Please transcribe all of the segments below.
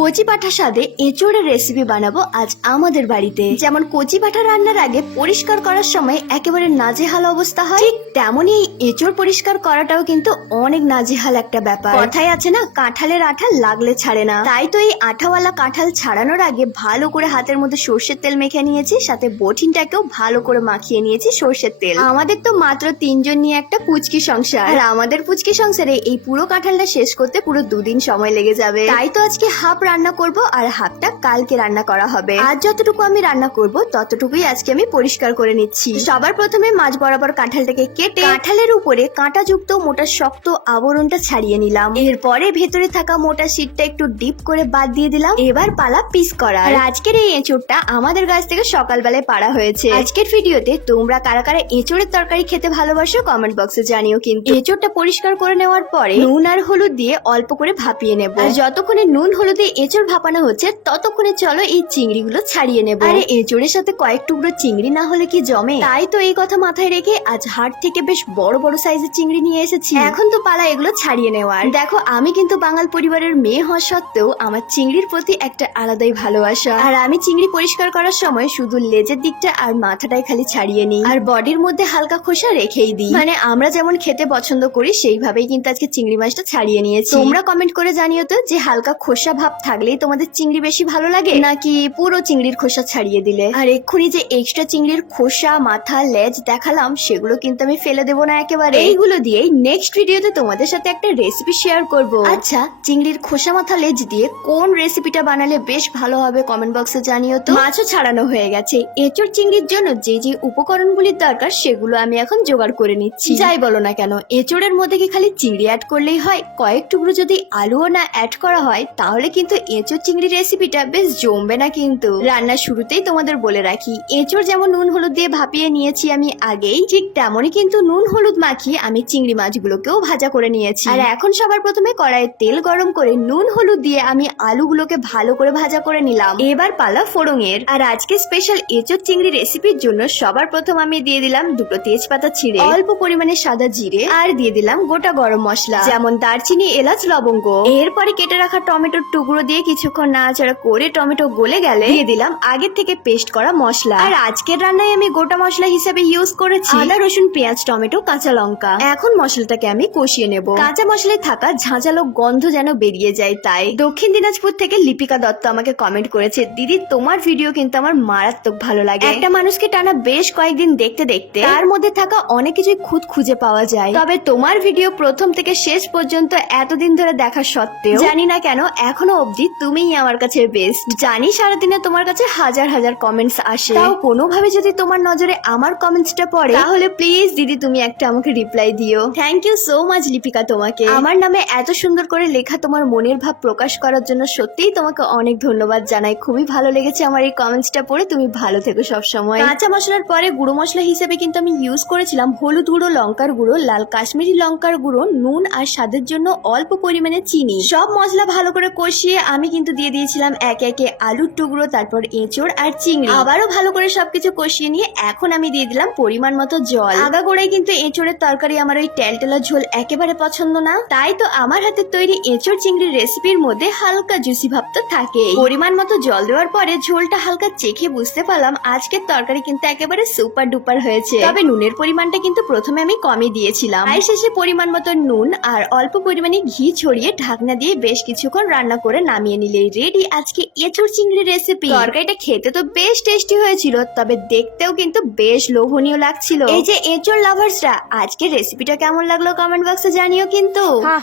কচি পাঠা স্বাদে এঁচোড়ের রেসিপি বানাবো আজ আমাদের বাড়িতে। যেমন কচি পাঠা রান্নার আগে পরিষ্কার করার সময় একেবারে নাজেহাল অবস্থা হয়, ঠিক তেমনই এই এঁচোড় পরিষ্কার করাটাও কিন্তু অনেক নাজেহাল একটা ব্যাপার। কথায় আছে না, কাঁঠালের আঠা লাগলে ছাড়ে না। তাই তো এই আঠাওয়ালা কাঁঠাল ছাড়ানোর আগে ভালো করে হাতের মধ্যে সর্ষের তেল মেখে নিয়েছি, সাথে বটিনটাকেও ভালো করে মাখিয়ে নিয়েছি সর্ষের তেল। আমাদের তো মাত্র 3 জন নিয়ে একটা পুচকি সংসার, আর আমাদের পুচকি সংসারে এই পুরো কাঁঠালটা শেষ করতে পুরো 2 দিন সময় লেগে যাবে। তাই তো আজকে হাফ রান্না করব আর হাফটা কালকে রান্না করা হবে। আজ যতটুকু আমি রান্না করব ততটুকুই আজকে আমি পরিষ্কার করে নিচ্ছি। সবার প্রথমে মাঝ বরাবর কাঁঠালটাকে কেটে কাঁঠালের উপরে কাঁটাযুক্ত মোটা শক্ত আবরণটা ছাড়িয়ে নিলাম। এরপরে ভেতরে থাকা মোটা শীটটা একটু ডিপ করে বাদ দিয়ে দিলাম। এবার পালা পিস করার। আজকের এই এঁচোড়টা আমাদের গাছ থেকে সকালবেলায় পাড়া হয়েছে। আজকের ভিডিওতে তোমরা কারা কারা এঁচোড়ের তরকারি খেতে ভালোবাসো কমেন্ট বক্সে জানিও। কিন্তু এঁচোড়টা পরিষ্কার করে নেওয়ার পরে নুন আর হলুদ দিয়ে অল্প করে ভাপিয়ে নেব। আর যতক্ষণে নুন হলুদে এঁচোড় ভাপানো হচ্ছে ততক্ষণে চলো এই চিংড়িগুলো ছাড়িয়ে নেব। আরে এঁচোড়ের সাথে কয়েক টুকরো চিংড়ি না হলে কি জমে? তাই তো এই কথা মাথায় রেখে আজ হাট থেকে বেশ বড় বড় সাইজের চিংড়ি নিয়ে এসেছি। এখন তো পালা এগুলো ছাড়িয়ে নেওয়ার। দেখো, আমি কিন্তু বাঙাল পরিবারের মেয়ে হওয়া সত্ত্বেও আমার চিংড়ির প্রতি একটা আলাদাই ভালোবাসা। আর আমি চিংড়ি পরিষ্কার করার সময় শুধু লেজের দিকটা আর মাথাটাই খালি ছাড়িয়ে নিই, আর বডির মধ্যে হালকা খোসা রেখেই দিই। মানে আমরা যেমন খেতে পছন্দ করি সেইভাবেই কিন্তু আজকে চিংড়ি মাছটা ছাড়িয়ে নিয়েছি। তোমরা কমেন্ট করে জানিও তো যে হালকা খোসা ভাব থাকলেই তোমাদের চিংড়ি বেশি ভালো লাগে নাকি পুরো চিংড়ির খোসা ছাড়িয়ে দিলে। আর এক্ষুনি যে এক্সট্রা চিংড়ির খোসা, মাথা, লেজ দেখালাম সেগুলো কিন্তু আমি ফেলে দেবো না একেবারে। এইগুলো দিয়ে নেক্সট ভিডিওতে তোমাদের সাথে একটা রেসিপি শেয়ার করব। আচ্ছা, চিংড়ির খোসা, মাথা, লেজ দিয়ে কোন রেসিপিটা বানালে বেশ ভালো হবে কমেন্ট বক্সে জানিও তো। মাছও ছাড়ানো হয়ে গেছে। এঁচোড় চিংড়ির জন্য যে যে উপকরণগুলির দরকার সেগুলো আমি এখন জোগাড় করে নিচ্ছি। যাই বলো না কেন, এঁচোড়ের মধ্যে কি খালি চিংড়ি অ্যাড করলেই হয়? কয়েক টুকরো যদি আলুও না অ্যাড করা হয় তাহলে কিন্তু এঁচোড় চিংড়ি রেসিপিটা বেশ জমবে না। কিন্তু রান্নার শুরুতেই তোমাদের বলে রাখি, এঁচোড় যেমন নুন হলুদ দিয়ে ভাপিয়ে নিয়েছি আমি আগেই, ঠিক তেমনই কিন্তু নুন হলুদ মাখিয়ে আমি চিংড়ি মাছগুলোকেও ভাজা করে নিয়েছি। আর এখন সবার প্রথমে কড়াইয়ে তেল গরম করে নুন হলুদ দিয়ে আমি আলুগুলোকে ভালো করে ভাজা করে নিলাম। এবার পালা ফোড়নের। আর আজকে স্পেশাল এঁচোড় চিংড়ি রেসিপির জন্য সবার প্রথম আমি দিয়ে দিলাম 2টো তেজপাতা ছিঁড়ে, অল্প পরিমাণে সাদা জিরে, আর দিয়ে দিলাম গোটা গরম মশলা যেমন দারচিনি, এলাচ, লবঙ্গ। এরপরে কেটে রাখা টমেটোর টুকরো দিয়ে কিছুক্ষণ নাড়াচাড়া করে টমেটো গলে গেলে দিয়ে দিলাম আগের থেকে পেস্ট করা মশলা। আর আজকের রান্নায় আমি গোটা মশলা হিসেবে ইউজ করেছি আদা, রসুন, পেঁয়াজ, টমেটো, কাঁচা লঙ্কা। এখন মশলাটাকে আমি কষিয়ে নেব। কাঁচা মশলায় থাকা ঝাঁঝালো গন্ধ যেন বেরিয়ে যায়। তাই দক্ষিণ দিনাজপুর থেকে লিপিকা দত্ত আমাকে কমেন্ট করেছে, দিদি তোমার ভিডিও কিন্তু আমার মারাত্মক ভালো লাগে। একটা মানুষকে টানা বেশ কয়েকদিন দেখতে দেখতে তার মধ্যে থাকা অনেক কিছুই খুঁজে পাওয়া যায়। তবে তোমার ভিডিও প্রথম থেকে শেষ পর্যন্ত এতদিন ধরে দেখা সত্ত্বেও জানি না কেন এখনো অবধি তুমিই আমার কাছে বেস্ট। জানি সারাদিনে তোমার কাছে হাজার হাজার কমেন্টস আসে, তাও কোনোভাবে যদি তোমার নজরে আমার কমেন্টসটা পড়ে তাহলে প্লিজ দিদি তুমি একটা আমাকে রিপ্লাই দিও। Thank you so much Lipika তোমাকে। আমার নামে এত সুন্দর করে লেখা তোমার মনের ভাব প্রকাশ করার জন্য সত্যিই তোমাকে অনেক ধন্যবাদ জানাই। খুবই ভালো লেগেছে আমার এই কমেন্টসটা পড়ে। তুমি ভালো থেকো সবসময়। কাঁচা মশলার পরে গুঁড়ো মশলা হিসেবে কিন্তু আমি ইউজ করেছিলাম হলুদ গুঁড়ো, লঙ্কার গুঁড়ো, লাল কাশ্মীরি লঙ্কার গুঁড়ো, নুন আর স্বাদের জন্য অল্প পরিমাণে চিনি। সব মশলা ভালো করে কষিয়ে আমি কিন্তু দিয়ে দিয়েছিলাম একে একে আলুর টুকরো, তারপর এঁচোড় আর চিংড়ি। আবারও ভালো করে সবকিছু কষিয়ে নিয়ে এখন আমি দিয়ে দিলাম পরিমাণ মতো জল। আগাগোড়াই কিন্তু এঁচোড়ের তরকারি আমার ওই টেলটেলা ঝোল একেবারে পছন্দ না, তাই তো আমার হাতের তৈরি এঁচোড় চিংড়ির রেসিপির মধ্যে হালকা জুসি ভাব তো থাকে। পরিমাণ মতো জল দেওয়ার পরে ঝোলটা হালকা চেখে বুঝতে পারলাম আজকের তরকারি কিন্তু একেবারে সুপার ডুপার হয়েছে। তবে নুনের পরিমাণটা কিন্তু প্রথমে আমি কমই দিয়েছিলাম। তাই শেষে পরিমাণ মতো নুন আর অল্প পরিমাণে ঘি ছড়িয়ে ঢাকনা দিয়ে বেশ কিছুক্ষণ রান্না করে নামিয়ে নিলেই রেডি আজকে এঁচোড় চিংড়ি রেসিপি। তরকারিটা খেতে তো বেশ টেস্টি হয়েছিল, তবে দেখতেও কিন্তু বেশ লোভনীয় লাগছিল। এই যে এঁচোড় লাভার্সরা, আজকের রেসিপিটা কেমন লাগলো কমেন্ট বক্সে জানিও কিন্তু। হ্যাঁ,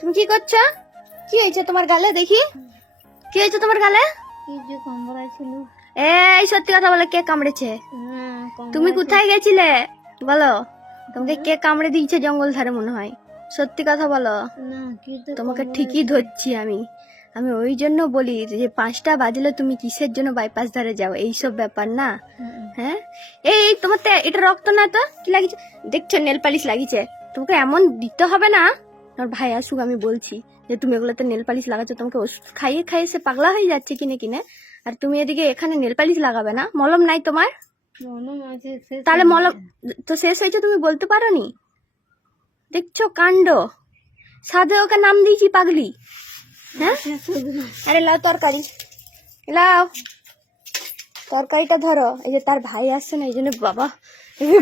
তুমি কি করছো? কি হয়েছে তোমার গালে? দেখি কি হয়েছে তোমার গালে? এই সত্যি কথা বলে, কে কামড়েছে? তুমি কোথায় গেছিলে বলো? তোমাকে কে কামড়ে দিয়েছে? জঙ্গল ধারে মনে হয়। সত্যি কথা বলো। তোমাকে ঠিকই ধরছি আমি। ওই জন্য বলি যে 5টা বাজলে তুমি কিসের জন্য বাইপাস ধারে যাও, এইসব ব্যাপার না। হ্যাঁ, এই তোমার এটা রক্ত না তো কি লাগিয়েছে? দেখছো নেল পালিশ লাগিয়েছে। তোমাকে এমন দিতে হবে না। আমার ভাই আসুক আমি বলছি যে তুমি এগুলোতে নেল পালিশ লাগাচ্ছ। তোমাকে ওষুধ খাইয়ে খাইয়ে সে পাগলা হয়ে যাচ্ছে কিনে কিনে, আর তুমি এদিকে এখানে নেল পালিশ লাগাবে না? মলম নাই তোমার? তাহলে মলম তো শেষ হয়েছে, তুমি বলতে পারোনি? দেখছো কাণ্ড। সাধে ওকে নাম দিয়েছি পাগলি। হ্যাঁ আরে লাও তরকারি, লাও তরকারিটা ধরো। এই যে তার ভাই আসছে না, এই জন্য বাবা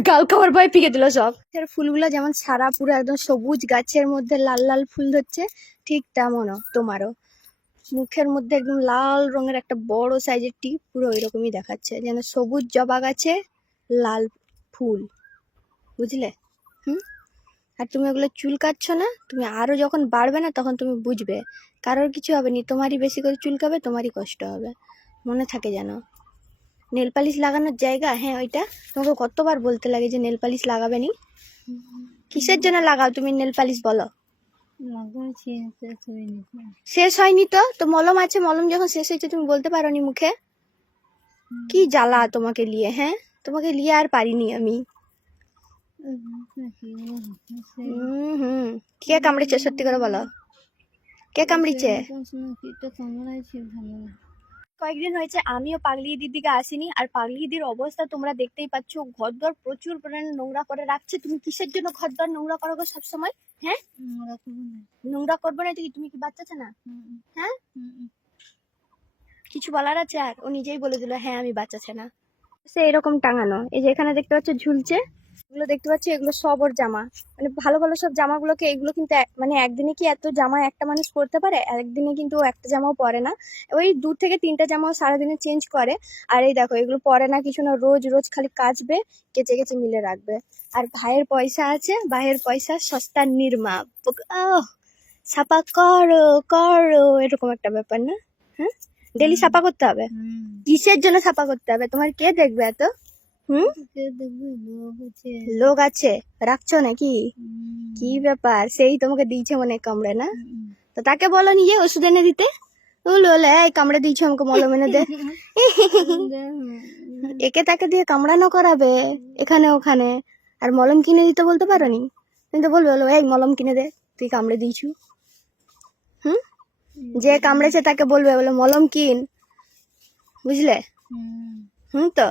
গাল খাবার ভয় পিকে দিল সব। এর ফুলগুলো যেমন সারা পুরো একদম সবুজ গাছের মধ্যে লাল লাল ফুল ধরছে, ঠিক তেমনও তোমারও মুখের মধ্যে একদম লাল রঙের একটা বড় সাইজের টিপ, পুরো ওইরকমই দেখাচ্ছে, যেন সবুজ জবা গাছে লাল ফুল, বুঝলে? হুম। আর তুমি ওগুলো চুল কাটছ না, তুমি আরো যখন বাড়বে না তখন তুমি বুঝবে কারোর কিছু হবে না, তোমারই বেশি করে চুলকাবে, তোমারই কষ্ট হবে, মনে থাকে যেন। নেল পালিশ লাগানোর জায়গা, হ্যাঁ ওইটা তোমাকে কতবার বলতে লাগে যে নেল পালিশ লাগাবে নি। কিসের জন্য লাগাও তুমি নেল পালিশ বলো? শেষ হয়নি তো, তো মলম আছে, মলম যখন শেষ হয়েছে তুমি বলতে পারো নি মুখে? কি জ্বালা তোমাকে লিয়ে, হ্যাঁ তোমাকে লিয়ে আর পারিনি আমি। হুম, কে কামড়েছে সত্যি করে বলো, কে কামড়েছে? কয়েকদিন হয়েছে আমিও পাগলি দিদিকে আসিনি, আর পাগলি দিদির অবস্থা তোমরা দেখতেই পাচ্ছ, ঘরদর প্রচুর পরিমাণে নোংরা করে রাখছে। তুমি কিসের জন্য ঘরদর নোংরা করো গো সব সময়? হ্যাঁ নোংরা করবো না তো কি, তুমি কি বাচ্চা আছে না? হ্যাঁ কিছু বলার আছে? আর ও নিজেই বলে দিল হ্যাঁ আমি বাচ্চা আছে না। সে এরকম টাঙানো, এই যে এখানে দেখতে পাচ্ছ ঝুলছে, এগুলো দেখতে পাচ্ছ, এগুলো সব ওর জামা, মানে ভালো ভালো সব জামাগুলোকে, এগুলো কিন্তু মানে একদিনে কি এত জামা একটা মানুষ পরতে পারে? একদিনে কিন্তু ও একটা জামাও পরে না, ওই 2 থেকে 3টা জামাও সারাদিনে চেঞ্জ করে। আর এই দেখো এগুলো পরে না কিছু না, রোজ রোজ খালি কাচবে, কেচে কেচে মিলে রাখবে। আর ভাইয়ের পয়সা আছে, ভাইয়ের পয়সা সস্তা নির্মা, ছাপা করো করো, এরকম একটা ব্যাপার না? হ্যাঁ ডেলি ছাপা করতে হবে? কিসের জন্য ছাপা করতে হবে? তোমার কে দেখবে এত? লোক আছে, রাখছো নাকি? কি ব্যাপার, সেই তোমাকে দিয়েছে মনে কামড়ে না? তো তাকে বলো নিজে ওষুধ এনে দিতে, এই কামড়ে দিয়েছে আমাকে, মলম এনে দে। একে তাকে দিয়ে কামড়ানো করাবে এখানে ওখানে, আর মলম কিনে দিতে বলতে পারো নি? কিন্তু বলবে বলো এই মলম কিনে দে, তুই কামড়ে দিয়েছু। যে কামড়েছে তাকে বলবে বলে মলম কিন, বুঝলে? তো